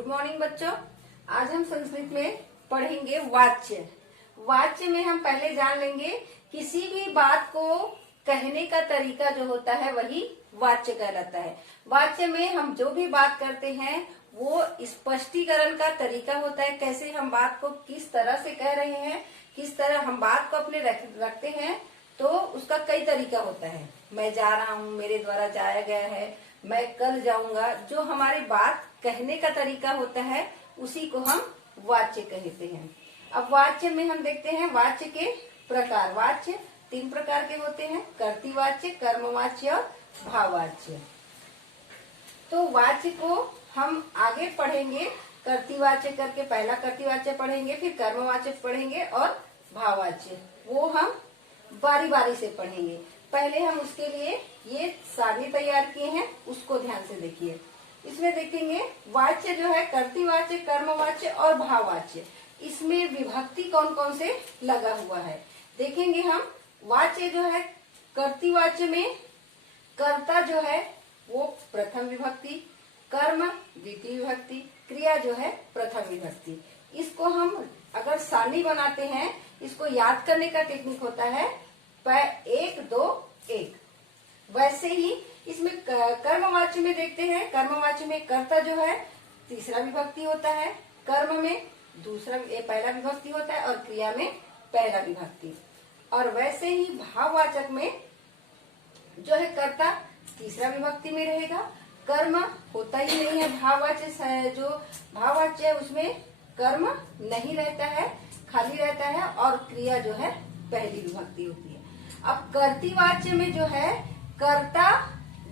Good morning बच्चों। आज हम संस्कृत में पढ़ेंगे वाच्य। वाच्य में हम पहले जान लेंगे किसी भी बात को कहने का तरीका जो होता है वही वाच्य कहलाता है। वाच्य में हम जो भी बात करते हैं वो स्पष्टीकरण का तरीका होता है, कैसे हम बात को किस तरह से कह रहे हैं, किस तरह हम बात को अपने रखते हैं, तो उसका कई तरीका होता है। मैं जा रहा हूँ, मेरे द्वारा जाया गया है, मैं कल जाऊंगा। जो हमारी बात कहने का तरीका होता है उसी को हम वाच्य कहते हैं। अब वाच्य में हम देखते हैं वाच्य के प्रकार। वाच्य 3 प्रकार के होते हैं, कर्तृवाच्य, कर्मवाच्य और भाववाच्य। तो वाच्य को हम आगे पढ़ेंगे, कर्तृवाच्य करके पहला कर्तृवाच्य पढ़ेंगे, फिर कर्मवाच्य पढ़ेंगे और भाववाच्य। वो हम बारी बारी से पढ़ेंगे। पहले हम उसके लिए ये सारणी तैयार किए हैं, उसको ध्यान से देखिए। इसमें देखेंगे वाच्य जो है कर्तृवाच्य, कर्मवाच्य और भाववाच्य, इसमें विभक्ति कौन कौन से लगा हुआ है देखेंगे हम। वाच्य जो है कर्तृवाच्य में कर्ता जो है वो प्रथम विभक्ति, कर्म द्वितीय विभक्ति, क्रिया जो है प्रथम विभक्ति। इसको हम अगर सारणी बनाते हैं, इसको याद करने का टेक्निक होता है 1 2 1। वैसे ही इसमें कर्मवाच्य में देखते हैं, कर्मवाच्य में कर्ता जो है तीसरा विभक्ति होता है, कर्म में पहला विभक्ति होता है और क्रिया में पहला विभक्ति। और वैसे ही भाववाचक में जो है कर्ता तीसरा विभक्ति में रहेगा, कर्म होता ही नहीं है। भाववाच्य जो भाववाच्य है उसमें कर्म नहीं रहता है, खाली रहता है और क्रिया जो है पहली विभक्ति होती है। अब कर्तृवाच्य में जो है कर्ता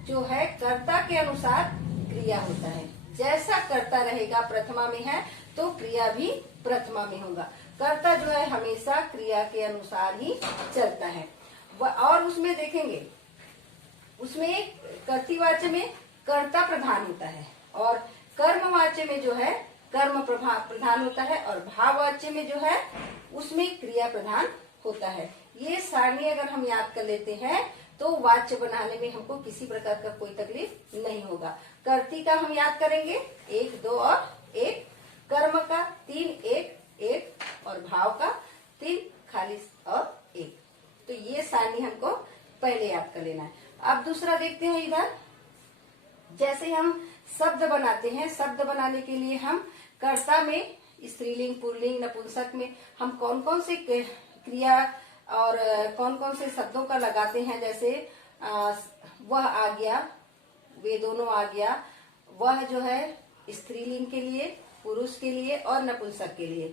जो है कर्ता के अनुसार क्रिया होता है। जैसा कर्ता रहेगा प्रथमा में है तो क्रिया भी प्रथमा में होगा। कर्ता जो है हमेशा क्रिया के अनुसार ही चलता है। और उसमें देखेंगे, उसमें कर्तृवाच्य में कर्ता प्रधान होता है और कर्मवाच्य में जो है कर्म प्रधान होता है और भाववाच्य में जो है उसमें क्रिया प्रधान होता है। ये सारणी अगर हम याद कर लेते हैं तो वाच्य बनाने में हमको किसी प्रकार का कोई तकलीफ नहीं होगा। कर्ती का हम याद करेंगे 1 2 और 1, कर्म का 3 1 1 और भाव का 3 खाली और 1। तो ये सारणी हमको पहले याद कर लेना है। अब दूसरा देखते हैं इधर, जैसे हम शब्द बनाते हैं, शब्द बनाने के लिए हम कर्ता में स्त्रीलिंग, पुल्लिंग, नपुंसक में हम कौन कौन से क्रिया और कौन कौन से शब्दों का लगाते हैं। जैसे वह आ गया, वे दोनों आ गया। वह जो है स्त्रीलिंग के लिए, पुरुष के लिए और नपुंसक के लिए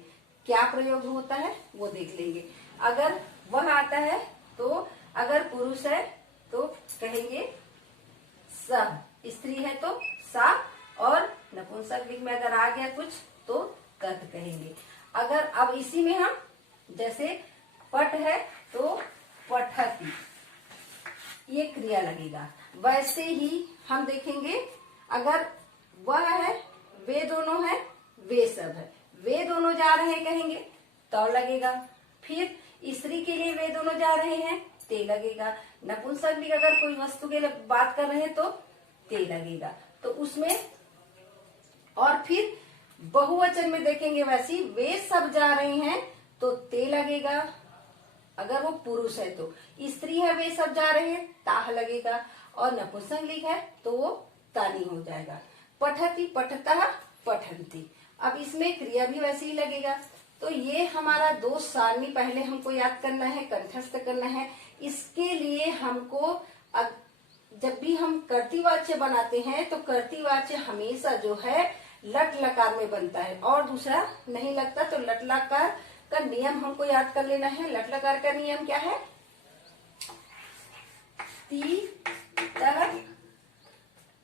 क्या प्रयोग होता है वो देख लेंगे। अगर वह आता है तो अगर पुरुष है तो कहेंगे सह, स्त्री है तो सा, और नपुंसक लिंग में अगर आ गया कुछ तो कत कहेंगे। अगर अब इसी में हम जैसे पट है तो पठति, ये क्रिया लगेगा। वैसे ही हम देखेंगे अगर वह है, वे दोनों है, वे सब है, वे दोनों जा रहे हैं कहेंगे तो लगेगा। फिर स्त्री के लिए वे दोनों जा रहे हैं ते लगेगा। नपुंसक लिंग अगर कोई वस्तु के लिए बात कर रहे हैं तो ते लगेगा। तो उसमें और फिर बहुवचन में देखेंगे वैसी वे सब जा रहे हैं तो ते लगेगा अगर वो पुरुष है। तो स्त्री है वे सब जा रहे हैं ताह लगेगा और नपुंसक लिंग है तो वो तानी हो जाएगा। पठति पठतः पठन्ति, अब इसमें क्रिया भी वैसे ही लगेगा। तो ये हमारा 2 सारणी पहले हमको याद करना है, कंठस्थ करना है। इसके लिए हमको जब भी हम कर्तृवाच्य बनाते हैं तो कर्तृवाच्य हमेशा जो है लट लकार में बनता है और दूसरा नहीं लगता। तो लट लकार का नियम हमको याद कर लेना है। लट लकार का नियम क्या है?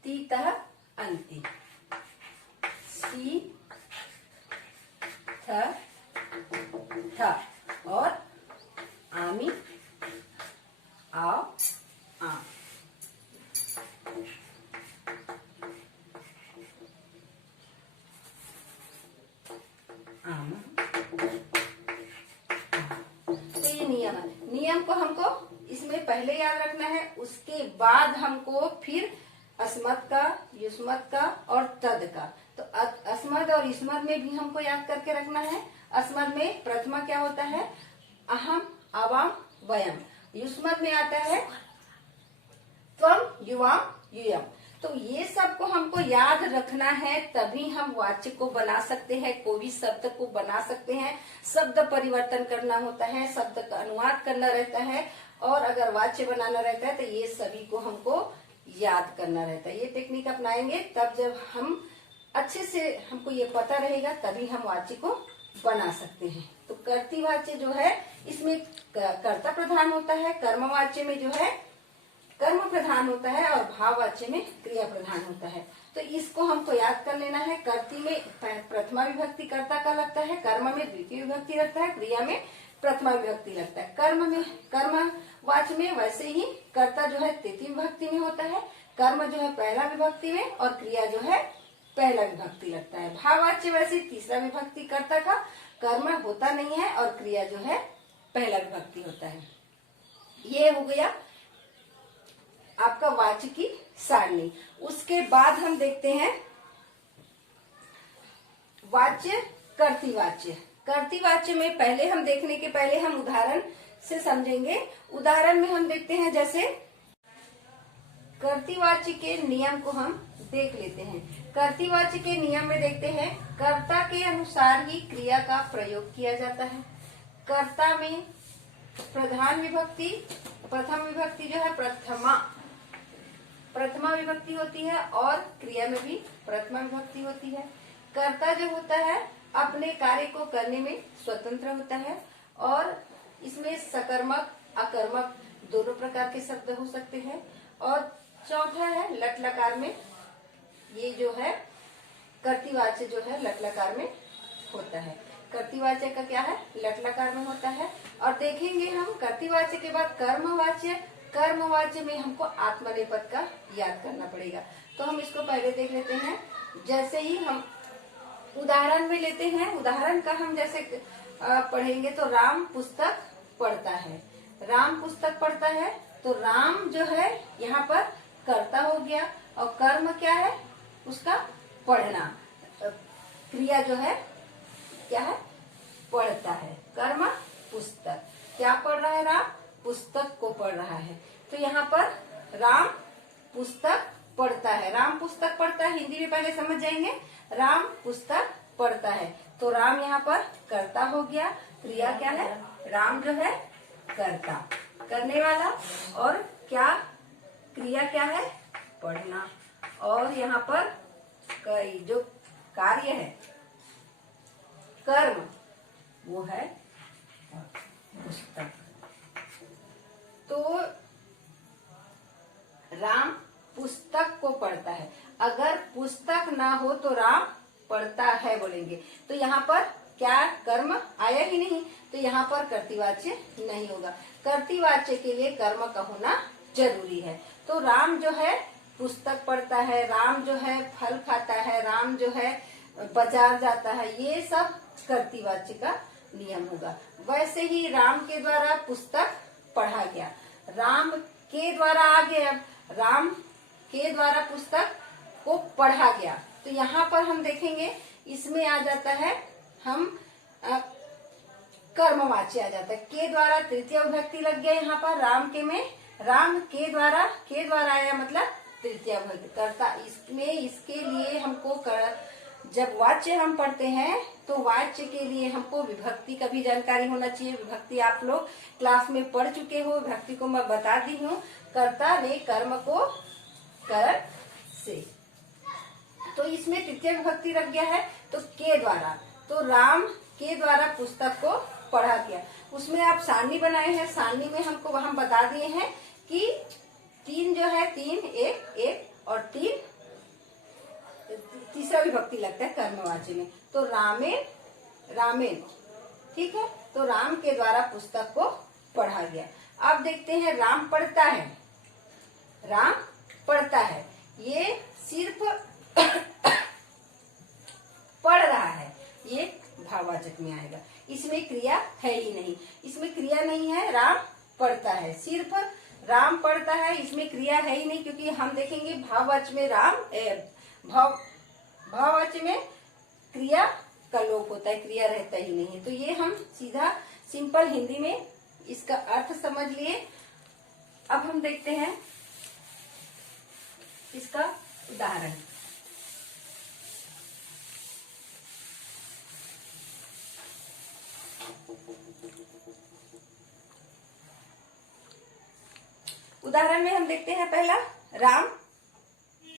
तीतः अंति, सी थ और आमी आओ आ। तो ये नियम है। नियम को हमको इसमें पहले याद रखना है, उसके बाद हमको फिर अस्मत् का, युष्मत् का और तद का। तो अस्मद और युष्मद में भी हमको याद करके रखना है। अस्मद में प्रथमा क्या होता है? अहम, आवाम, वयम। युष्मद में आता है त्वम, युवाम, यूयम। तो ये सब को हमको याद रखना है, तभी हम वाच्य को बना सकते हैं, कोई भी शब्द को बना सकते हैं। शब्द परिवर्तन करना होता है, शब्द का अनुवाद करना रहता है, और अगर वाच्य बनाना रहता है तो ये सभी को हमको याद करना रहता है। ये टेक्निक अपनाएंगे तब जब हम अच्छे से हमको ये पता रहेगा, तभी हम वाच्य को बना सकते हैं। तो कर्तृ वाच्य जो है इसमें कर्ता प्रधान होता है, कर्मवाच्य में जो है कर्म प्रधान होता है, और भाववाच्य में क्रिया प्रधान होता है। तो इसको हमको याद कर लेना है। कर्ती में प्रथमा विभक्ति कर्ता का लगता है, कर्म में द्वितीय विभक्ति लगता है, क्रिया में प्रथमा विभक्ति लगता है। कर्मवाच्य में वैसे ही कर्ता जो है तृतीय विभक्ति में होता है, कर्म जो है पहला विभक्ति में, और क्रिया जो है पहला विभक्ति लगता है। भाववाच्य वैसे तीसरा विभक्ति कर्ता का, कर्म होता नहीं है, और क्रिया जो है पहला विभक्ति होता है। ये हो गया आपका वाच्य की सारणी। उसके बाद हम देखते हैं वाच्य कर्तृवाच्य। कर्तृवाच्य में पहले हम देखने के पहले हम उदाहरण से समझेंगे। उदाहरण में हम देखते हैं, जैसे कर्तृवाच्य के नियम को हम देख लेते हैं। कर्तृवाच्य के नियम में देखते हैं, कर्ता के अनुसार ही क्रिया का प्रयोग किया जाता है। कर्ता में प्रधान विभक्ति, प्रथम विभक्ति जो है प्रथमा विभक्ति होती है, और क्रिया में भी प्रथमा विभक्ति होती है। कर्ता जो होता है अपने कार्य को करने में स्वतंत्र होता है, और इसमें सकर्मक, अकर्मक दोनों प्रकार के शब्द हो सकते हैं। और चौथा है लट लकार में, ये जो है कर्तृवाच्य जो है लट लकार में होता है। कर्तृवाच्य का क्या है? लट लकार में होता है। और देखेंगे हम कर्तृवाच्य के बाद कर्मवाच्य। कर्मवाच्य में हमको आत्मनेपद का याद करना पड़ेगा। तो हम इसको पहले देख लेते हैं। जैसे ही हम उदाहरण में लेते हैं, उदाहरण का हम जैसे पढ़ेंगे तो राम पुस्तक पढ़ता है। राम पुस्तक पढ़ता है, तो राम जो है यहाँ पर कर्ता हो गया, और कर्म क्या है उसका? पढ़ना। क्रिया जो है क्या है? पढ़ता है। कर्म पुस्तक, क्या पढ़ रहा है? राम पुस्तक को पढ़ रहा है। तो यहाँ पर राम पुस्तक पढ़ता है। राम पुस्तक पढ़ता है, हिंदी में पहले समझ जाएंगे। राम पुस्तक पढ़ता है, तो राम यहाँ पर कर्ता हो गया। क्रिया क्या है? राम जो है कर्ता, करने वाला, और क्या क्रिया क्या है? पढ़ना। और यहाँ पर जो कार्य है कर्म, वो है पुस्तक। तो राम पुस्तक को पढ़ता है। अगर पुस्तक ना हो तो राम पढ़ता है बोलेंगे। तो यहाँ पर क्या कर्म आया ही नहीं, तो यहाँ पर कर्तृवाच्य नहीं होगा। कर्तृवाच्य के लिए कर्म का होना जरूरी है। तो राम जो है पुस्तक पढ़ता है, राम जो है फल खाता है, राम जो है बाजार जाता है, ये सब कर्तृवाच्य का नियम होगा। वैसे ही राम के द्वारा पुस्तक पढ़ा गया, राम के द्वारा आ गया, राम के द्वारा पुस्तक को पढ़ा गया। तो यहाँ पर हम देखेंगे इसमें आ जाता है हम कर्मवाच्य आ जाता है। के द्वारा तृतीय विभक्ति लग गया यहाँ पर राम के में, राम के द्वारा आया मतलब तृतीय विभक्ति कर्ता। इसमें इसके लिए हमको जब वाच्य हम पढ़ते हैं तो वाच्य के लिए हमको विभक्ति का भी जानकारी होना चाहिए। विभक्ति आप लोग क्लास में पढ़ चुके हो, विभक्ति को मैं बता दी हूँ। कर्ता ने कर्म को कर से, तो इसमें तृतीय विभक्ति लग गया है तो के द्वारा। तो राम के द्वारा पुस्तक को पढ़ा गया। उसमें आप सारणी बनाए हैं, सारणी में हमको हम बता दिए हैं कि तीन जो है, तीन एक एक और तीन तीसरा विभक्ति लगता है कर्मवाच्य में। तो रामेण रामेण, ठीक है। तो राम के द्वारा पुस्तक को पढ़ा गया। अब देखते हैं राम पढ़ता है, राम पढ़ता है, ये सिर्फ पढ़ रहा है, ये भाववाचक में आएगा। इसमें क्रिया है ही नहीं, इसमें क्रिया नहीं है, राम पढ़ता है, सिर्फ राम पढ़ता है, इसमें क्रिया है ही नहीं। क्योंकि हम देखेंगे भाववाच्य में भाववाच्य में क्रिया का लोप होता है, क्रिया रहता ही नहीं है। तो ये हम सीधा सिंपल हिंदी में इसका अर्थ समझ लिए। अब हम देखते हैं इसका उदाहरण। उदाहरण में हम देखते हैं पहला, राम